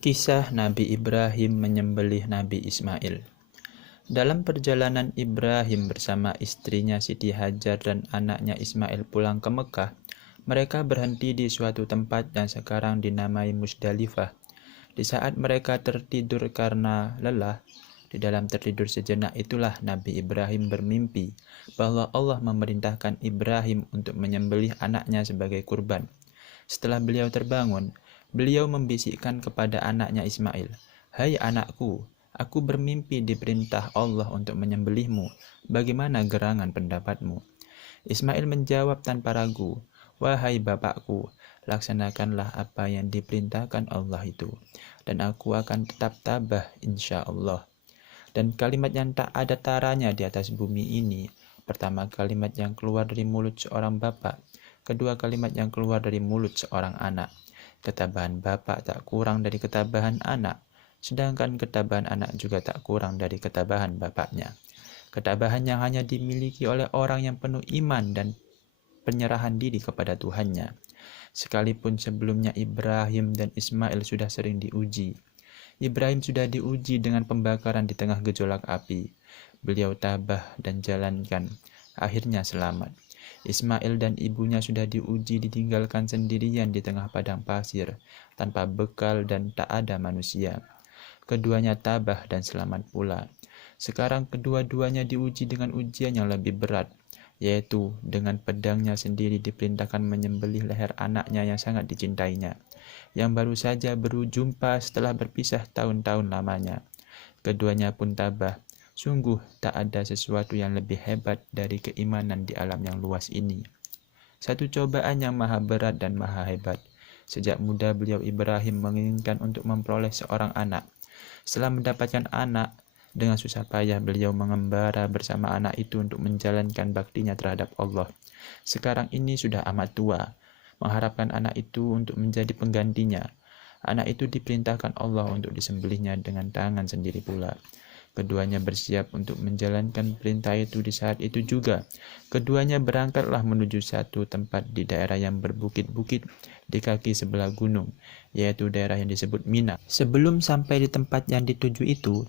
Kisah Nabi Ibrahim menyembelih Nabi Ismail. Dalam perjalanan Ibrahim bersama istrinya Siti Hajar dan anaknya Ismail pulang ke Mekah, mereka berhenti di suatu tempat yang sekarang dinamai Musdalifah. Di saat mereka tertidur karena lelah, di dalam tertidur sejenak itulah Nabi Ibrahim bermimpi bahwa Allah memerintahkan Ibrahim untuk menyembelih anaknya sebagai kurban. Setelah beliau terbangun, beliau membisikkan kepada anaknya Ismail, "Hai anakku, aku bermimpi diperintah Allah untuk menyembelihmu. Bagaimana gerangan pendapatmu?" Ismail menjawab tanpa ragu, "Wahai bapakku, laksanakanlah apa yang diperintahkan Allah itu, dan aku akan tetap tabah insya Allah." Dan kalimat yang tak ada taranya di atas bumi ini, pertama kalimat yang keluar dari mulut seorang bapak, kedua kalimat yang keluar dari mulut seorang anak. Ketabahan bapak tak kurang dari ketabahan anak, sedangkan ketabahan anak juga tak kurang dari ketabahan bapaknya. Ketabahan yang hanya dimiliki oleh orang yang penuh iman dan penyerahan diri kepada Tuhannya. Sekalipun sebelumnya Ibrahim dan Ismail sudah sering diuji. Ibrahim sudah diuji dengan pembakaran di tengah gejolak api. Beliau tabah dan jalankan. Akhirnya selamat. Ismail dan ibunya sudah diuji ditinggalkan sendirian di tengah padang pasir, tanpa bekal dan tak ada manusia. Keduanya tabah dan selamat pula. Sekarang kedua-duanya diuji dengan ujian yang lebih berat, yaitu dengan pedangnya sendiri diperintahkan menyembelih leher anaknya yang sangat dicintainya, yang baru saja berjumpa setelah berpisah tahun-tahun lamanya. Keduanya pun tabah. Sungguh tak ada sesuatu yang lebih hebat dari keimanan di alam yang luas ini. Satu cobaan yang maha berat dan maha hebat. Sejak muda beliau Ibrahim menginginkan untuk memperoleh seorang anak. Setelah mendapatkan anak, dengan susah payah beliau mengembara bersama anak itu untuk menjalankan baktinya terhadap Allah. Sekarang ini sudah amat tua, mengharapkan anak itu untuk menjadi penggantinya. Anak itu diperintahkan Allah untuk disembelihnya dengan tangan sendiri pula. Keduanya bersiap untuk menjalankan perintah itu di saat itu juga. Keduanya berangkatlah menuju satu tempat di daerah yang berbukit-bukit di kaki sebelah gunung, yaitu daerah yang disebut Mina. Sebelum sampai di tempat yang dituju itu,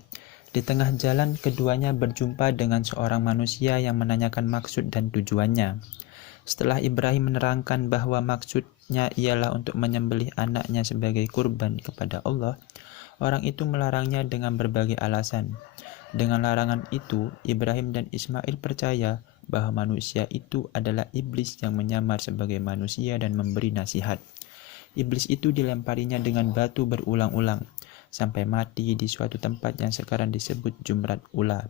di tengah jalan keduanya berjumpa dengan seorang manusia yang menanyakan maksud dan tujuannya. Setelah Ibrahim menerangkan bahwa maksudnya ialah untuk menyembelih anaknya sebagai kurban kepada Allah, orang itu melarangnya dengan berbagai alasan. Dengan larangan itu, Ibrahim dan Ismail percaya bahwa manusia itu adalah iblis yang menyamar sebagai manusia dan memberi nasihat. Iblis itu dilemparinya dengan batu berulang-ulang, sampai mati di suatu tempat yang sekarang disebut Jumrat Ula.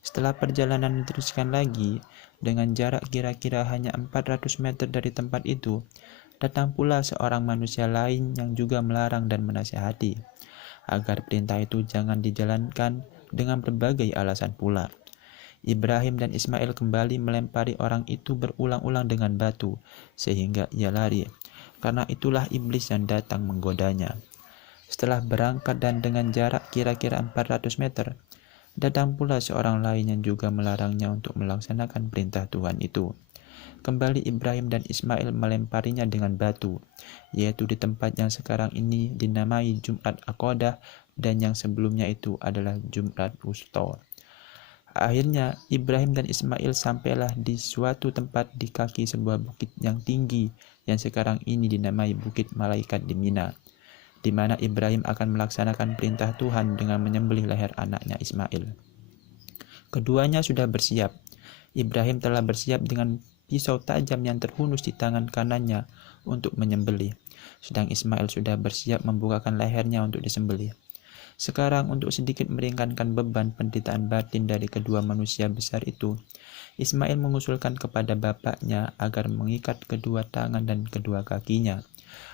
Setelah perjalanan diteruskan lagi, dengan jarak kira-kira hanya 400 meter dari tempat itu, datang pula seorang manusia lain yang juga melarang dan menasihati agar perintah itu jangan dijalankan dengan berbagai alasan pula. Ibrahim dan Ismail kembali melempari orang itu berulang-ulang dengan batu, sehingga ia lari. Karena itulah iblis yang datang menggodanya. Setelah berangkat dan dengan jarak kira-kira 400 meter, datang pula seorang lain yang juga melarangnya untuk melaksanakan perintah Tuhan itu. Kembali Ibrahim dan Ismail melemparinya dengan batu, yaitu di tempat yang sekarang ini dinamai Jumrat Aqadah dan yang sebelumnya itu adalah Jumrat Wusta. Akhirnya Ibrahim dan Ismail sampailah di suatu tempat di kaki sebuah bukit yang tinggi yang sekarang ini dinamai Bukit Malaikat di Mina, di mana Ibrahim akan melaksanakan perintah Tuhan dengan menyembelih leher anaknya Ismail. Keduanya sudah bersiap. Ibrahim telah bersiap dengan pisau tajam yang terhunus di tangan kanannya untuk menyembelih, sedang Ismail sudah bersiap membukakan lehernya untuk disembelih. Sekarang untuk sedikit meringankan beban penderitaan batin dari kedua manusia besar itu, Ismail mengusulkan kepada bapaknya agar mengikat kedua tangan dan kedua kakinya,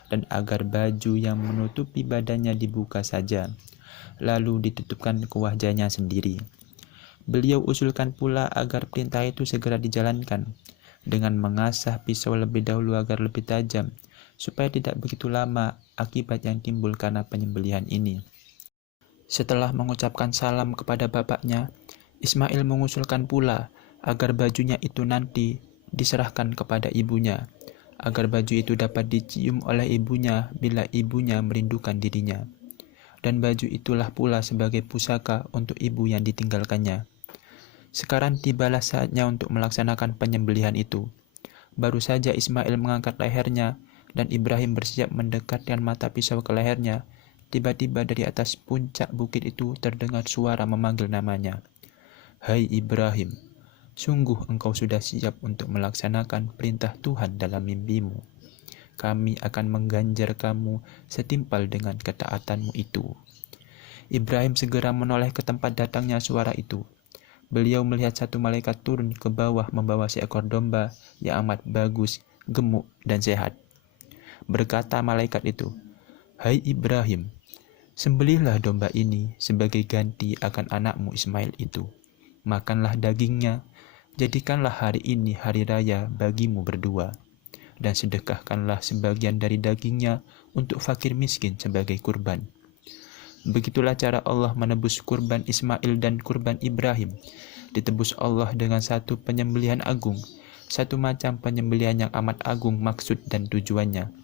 dan agar baju yang menutupi badannya dibuka saja, lalu ditutupkan ke wajahnya sendiri. Beliau usulkan pula agar perintah itu segera dijalankan, dengan mengasah pisau lebih dahulu agar lebih tajam, supaya tidak begitu lama akibat yang timbul karena penyembelihan ini. Setelah mengucapkan salam kepada bapaknya, Ismail mengusulkan pula agar bajunya itu nanti diserahkan kepada ibunya, agar baju itu dapat dicium oleh ibunya bila ibunya merindukan dirinya. dan baju itulah pula sebagai pusaka untuk ibu yang ditinggalkannya. Sekarang tibalah saatnya untuk melaksanakan penyembelihan itu. Baru saja Ismail mengangkat lehernya, dan Ibrahim bersiap mendekatkan mata pisau ke lehernya. Tiba-tiba dari atas puncak bukit itu terdengar suara memanggil namanya. "Hai Ibrahim, sungguh engkau sudah siap untuk melaksanakan perintah Tuhan dalam mimpimu. Kami akan mengganjar kamu setimpal dengan ketaatanmu itu." Ibrahim segera menoleh ke tempat datangnya suara itu. Beliau melihat satu malaikat turun ke bawah membawa seekor domba yang amat bagus, gemuk, dan sehat. Berkata malaikat itu, "Hai Ibrahim, sembelihlah domba ini sebagai ganti akan anakmu Ismail itu. Makanlah dagingnya, jadikanlah hari ini hari raya bagimu berdua, dan sedekahkanlah sebagian dari dagingnya untuk fakir miskin sebagai kurban." Begitulah cara Allah menebus kurban Ismail dan kurban Ibrahim. Ditebus Allah dengan satu penyembelihan agung, satu macam penyembelihan yang amat agung maksud dan tujuannya.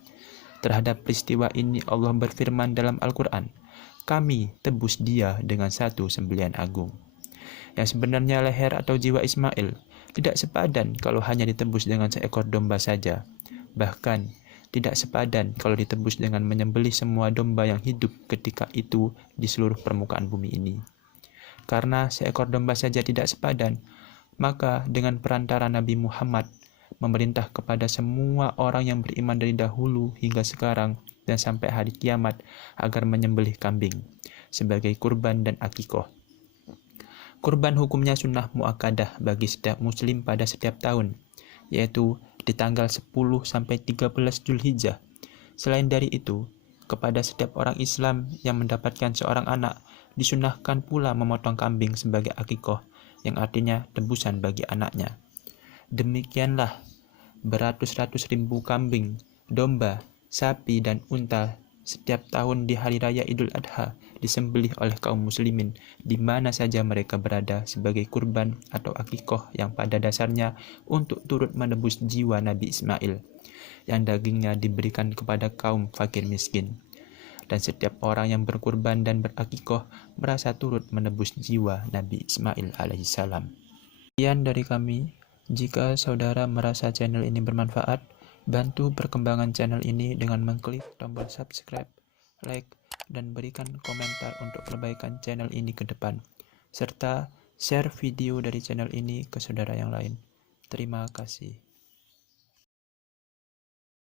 Terhadap peristiwa ini Allah berfirman dalam Al-Quran, "Kami tebus dia dengan satu sembelihan agung." Yang sebenarnya leher atau jiwa Ismail tidak sepadan kalau hanya ditebus dengan seekor domba saja. Bahkan tidak sepadan kalau ditebus dengan menyembelih semua domba yang hidup ketika itu di seluruh permukaan bumi ini. Karena seekor domba saja tidak sepadan, maka dengan perantara Nabi Muhammad memerintah kepada semua orang yang beriman dari dahulu hingga sekarang dan sampai hari kiamat agar menyembelih kambing sebagai kurban dan akikoh. Kurban hukumnya sunnah muakkadah bagi setiap muslim pada setiap tahun, yaitu di tanggal 10 sampai 13 Zulhijjah. Selain dari itu, kepada setiap orang Islam yang mendapatkan seorang anak, disunahkan pula memotong kambing sebagai akikoh, yang artinya tebusan bagi anaknya. Demikianlah beratus-ratus ribu kambing, domba, sapi, dan unta setiap tahun di hari raya Idul Adha disembelih oleh kaum muslimin di mana saja mereka berada sebagai kurban atau akikoh yang pada dasarnya untuk turut menebus jiwa Nabi Ismail yang dagingnya diberikan kepada kaum fakir miskin. Dan setiap orang yang berkurban dan berakikoh merasa turut menebus jiwa Nabi Ismail alaihissalam. Sekian dari kami. Jika saudara merasa channel ini bermanfaat, bantu perkembangan channel ini dengan mengklik tombol subscribe, like, dan berikan komentar untuk perbaikan channel ini ke depan, serta share video dari channel ini ke saudara yang lain. Terima kasih.